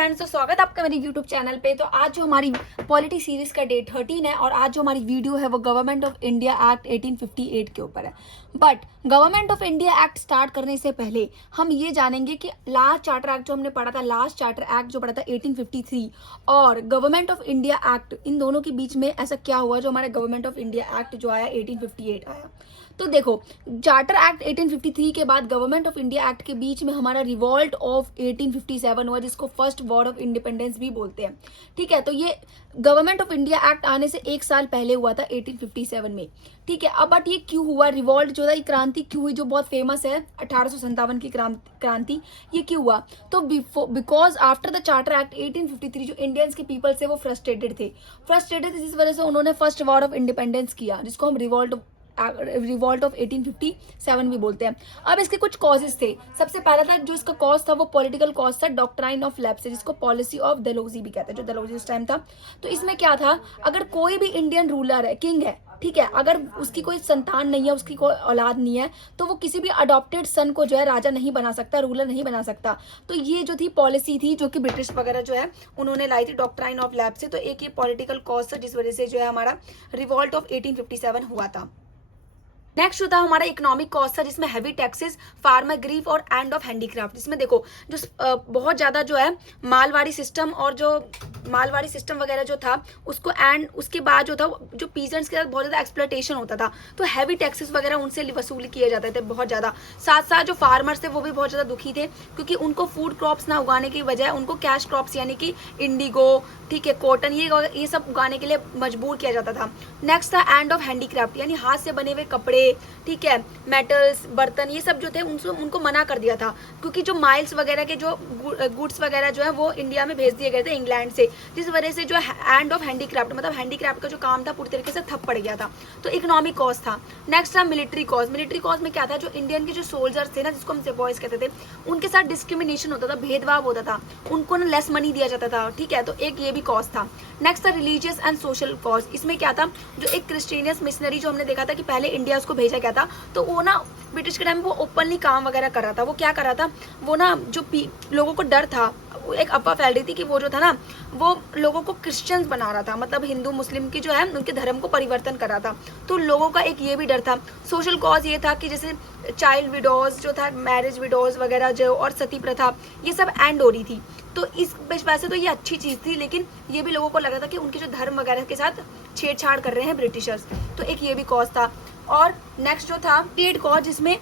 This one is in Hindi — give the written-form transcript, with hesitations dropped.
फ्रेंड्स, तो स्वागत है आपका मेरे यूट्यूब चैनल पे। तो आज जो हमारी पॉलिटी सीरीज का डे 13 है और आज जो हमारी वीडियो है वो गवर्नमेंट ऑफ इंडिया एक्ट 1858 के ऊपर है। But government of India act start करने से पहले हम ये जानेंगे कि लास्ट चार्टर एक्ट जो हमने पढ़ा था, लास्ट चार्टर एक्ट जो पढ़ा था 1853 और गवर्नमेंट ऑफ इंडिया एक्ट, इन दोनों के बीच में ऐसा क्या हुआ जो हमारा गवर्नमेंट ऑफ इंडिया एक्ट जो आया 1858 आया। तो देखो, चार्टर एक्ट 1853 के बाद गवर्नमेंट ऑफ इंडिया एक्ट के बीच में हमारा रिवॉल्ट ऑफ 1857 हुआ, जिसको फर्स्ट वॉर ऑफ इंडिपेंडेंस भी बोलते हैं। ठीक है, तो ये गवर्नमेंट ऑफ इंडिया एक्ट आने से एक साल पहले हुआ था 1857 में। ठीक है, अब बट ये क्यों हुआ, रिवॉल्ट जो था, ये क्रांति क्यों हुई जो बहुत फेमस है 1857 की क्रांति, ये क्यों हुआ? तो because after the charter act 1853 जो इंडियंस के पीपल से वो फ्रस्ट्रेटेड थे, जिस वजह से उन्होंने फर्स्ट वॉर ऑफ इंडिपेंडेंस किया, जिसको हम रिवॉल्ट ऑफ 1857 भी बोलते हैं। अब इसके कुछ कॉजेस थे। सबसे पहला था जो इसका कॉज था वो पॉलिटिकल कॉज था, डॉक्ट्राइन ऑफ लैप्स, जिसको पॉलिसी ऑफ डलहौजी भी कहते हैं, जो डलहौजी उस टाइम था। तो इसमें क्या था, अगर कोई भी इंडियन रूलर है, किंग है, ठीक है, अगर उसकी कोई संतान नहीं है, उसकी कोई औलाद नहीं है, तो वो किसी भी अडॉप्टेड सन को जो है राजा नहीं बना सकता, रूलर नहीं बना सकता। तो ये जो थी पॉलिसी थी जो कि ब्रिटिश वगैरह जो है उन्होंने लाई थी, डॉक्ट्राइन ऑफ लैप्स से। तो एक ये पॉलिटिकल कॉज था जिस वजह से जो है हमारा रिवॉल्ट ऑफ 1857 हुआ था। नेक्स्ट जो था हमारा इकोनॉमिक कॉस्ट था, जिसमें हैवी टैक्सेस, फार्मर ग्रीफ और एंड ऑफ हैंडीक्राफ्ट। जिसमें देखो जो बहुत ज्यादा जो है मालवाड़ी सिस्टम और जो मालवाड़ी सिस्टम वगैरह जो था उसको, एंड उसके बाद जो था जो पीजेंट्स के साथ बहुत ज्यादा एक्सप्लॉयटेशन होता था, तो हैवी टैक्सेस वगैरह उनसे वसूल किए जाते थे बहुत ज्यादा। साथ साथ जो फार्मर्स थे वो भी बहुत ज्यादा दुखी थे, क्योंकि उनको फूड क्रॉप्स ना उगाने की बजाय उनको कैश क्रॉप्स यानी कि इंडिगो, ठीक है, कॉटन, ये सब उगाने के लिए मजबूर किया जाता था। नेक्स्ट था एंड ऑफ हैंडीक्राफ्ट, यानी हाथ से बने हुए कपड़े, ठीक है, मेटल्स, बर्तन, ये सब जो थे उनको मना कर दिया था, क्योंकि जो माइल्स वगैरह के जो गुड्स वगैरह जो है वो इंडिया में भेज दिए गए थे इंग्लैंड से, जिस वजह से जो एंड ऑफ हैंडीक्राफ्ट मतलब हैंडीक्राफ्ट का जो काम था पूरी तरीके से ठप पड़ गया था। तो इकोनॉमिक कॉज था। नेक्स्ट था मिलिट्री कॉज। मिलिट्री कॉज में क्या था, जो इंडियन के जो सोल्जर्स थे ना, जिसको हम सेपॉइज कहते थे, उनके साथ डिस्क्रिमिनेशन होता था, भेदभाव होता था, उनको ना लेस मनी दिया जाता था। ठीक है, तो एक ये भी कॉज था। नेक्स्ट था रिलीजियस एंड सोशल कॉज। इसमें क्या था, जो एक क्रिश्चियनियस मिशनरी जो हमने देखा था कि पहले इंडिया उसको भेजा गया था, तो वो ना ब्रिटिश के टाइम में वो ओपनली काम वगैरह कर रहा था। वो क्या कर रहा था, वो ना जो लोगों को डर था, वो एक अफवाह फैल रही थी कि वो जो था ना वो लोगों को क्रिश्चियंस बना रहा था, मतलब हिंदू मुस्लिम की जो है उनके धर्म को परिवर्तन कर रहा था। तो लोगों का एक ये भी डर था। सोशल कॉज ये था कि जैसे चाइल्ड विडोज जो था, मैरिज विडोज वगैरह जो, और सती प्रथा, ये सब एंड हो रही थी। तो इस वैसे तो ये अच्छी चीज थी, लेकिन ये भी लोगों को लगा था कि उनके जो धर्म वगैरह के साथ छेड़छाड़ कर रहे हैं ब्रिटिशर्स। तो एक ये भी कॉज था। और नेक्स्ट जो था ट्रेड कॉज, जिसमें